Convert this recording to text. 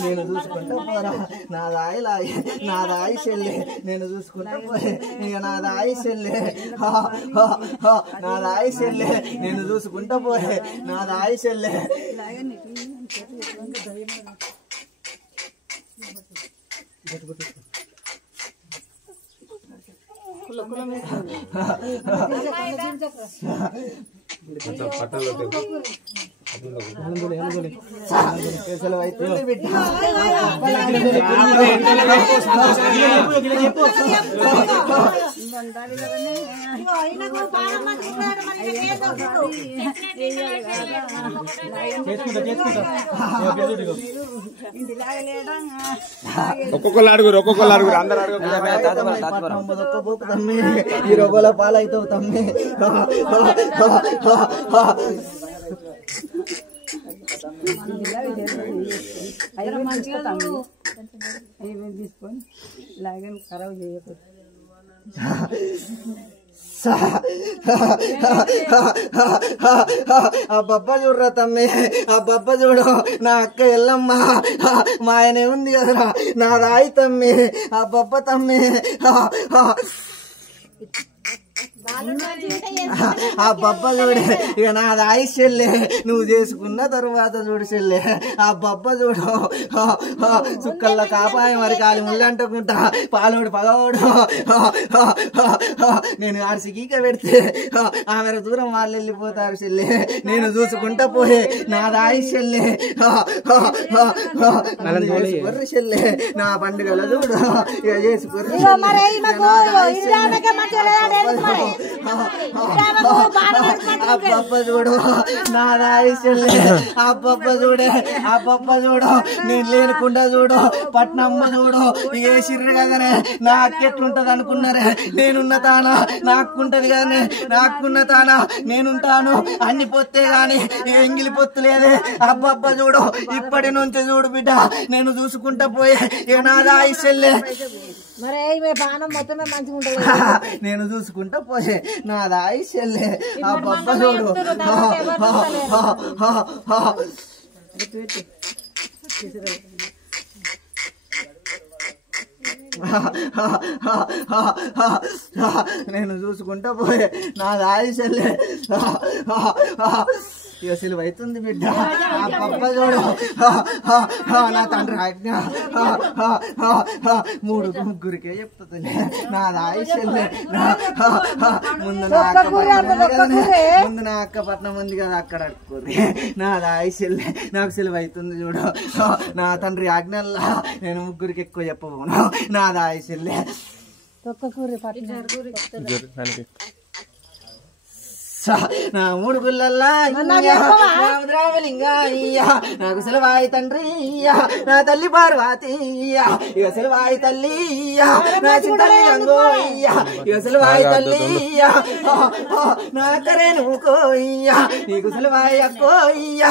నేను చూసుకుంటా పోరా నాది ఆయుషెల్లే నేను చూసుకుంటా పోరే ఇక నాది ఆయుషెల్లే నాది ఆయుషెల్లే నేను చూసుకుంటా పోరే నాది ఆయుషెల్లే ఒక్కొక్కరు అడుగురు అందరు అడుగు ఈ రొగల పాలవుతావు తమ్మి తీసుకొని ఇలాగే ఖరాబ్ చేయకూడదు ఆ బొబ్బ చూడరా తమ్మి ఆ బొబ్బ చూడు నా అక్క ఎల్లమ్మ మా ఆయన ఉంది కదరా నా రాయి తమ్మి ఆ బొబ్బ తమ్మి ఆ బొబ్బ చూడే ఇక నాది ఆయుష్ చెల్లె నువ్వు చేసుకున్న తరువాత చూడు చెల్లె ఆ బొబ్బ చూడు చుక్కల్లో కాపాయ మరి కాలి ముళ్ళంటుకుంటా పాలోడు పగవాడు నేను ఆర్సిగీక పెడితే ఆమె దూరం వాళ్ళు వెళ్ళిపోతారు చెల్లె నేను చూసుకుంటా పోయే నాది ఆయుష్ చెల్లె చేసుకుర్రి చెల్లె నా పండుగల చూడు ఇక చేసుకుర్రి అబ్బబ్బ చూడు నా రాయిసెల్లే అబ్బబ్బ చూడే అబ్బబ్బ చూడు నేను లేనుకుండా చూడు పట్నమ్మ చూడు ఏ సిర్రు కదనే నాకెట్లుంటది అనుకున్నారే నేనున్న తానా నాకుంటది కదనే నాకున్న తానా నేనుంటాను అన్ని పొత్తే గాని ఎంగిలి పొత్తు లేదే అబ్బబ్బ చూడు ఇప్పటి నుంచి చూడు బిడ్డ నేను చూసుకుంటా పోయే ఇక నా రాయిసెల్లే నేను చూసుకుంటా పోయే నాది ఆయుషెల్లే ఆ బొబ్బ చూడు నేను చూసుకుంటా పోయే నాది ఆయుషెల్లే ఇక సిలువ అవుతుంది బిడ్డ ఆ పప్ప చూడు నా తండ్రి ఆజ్ఞ ముగ్గురికే చెప్తుంది నాది ఆయుషెల్లే ముందు నా అక్క ముందు నా అక్క పట్నం ఉంది కదా అక్కడ అడుక్కోరి నాది ఆయుషెల్లే నాకు సిలువ అవుతుంది చూడు నా తండ్రి ఆజ్ఞల్లా నేను ముగ్గురికి ఎక్కువ చెప్పబోను నాది ఆయుషెల్లే నా మూడు గుళ్ళల్లా నాకు సెలవాయి తండ్రి నా తల్లి పార్వతి ఇక సెలవాయి తల్లి నా చింతల్లి రంగోయ్య ఇక సెలవాయి తల్లి నా కరే నువ్వు కోయ్య నీకు సెలవాయి అక్కోయ్య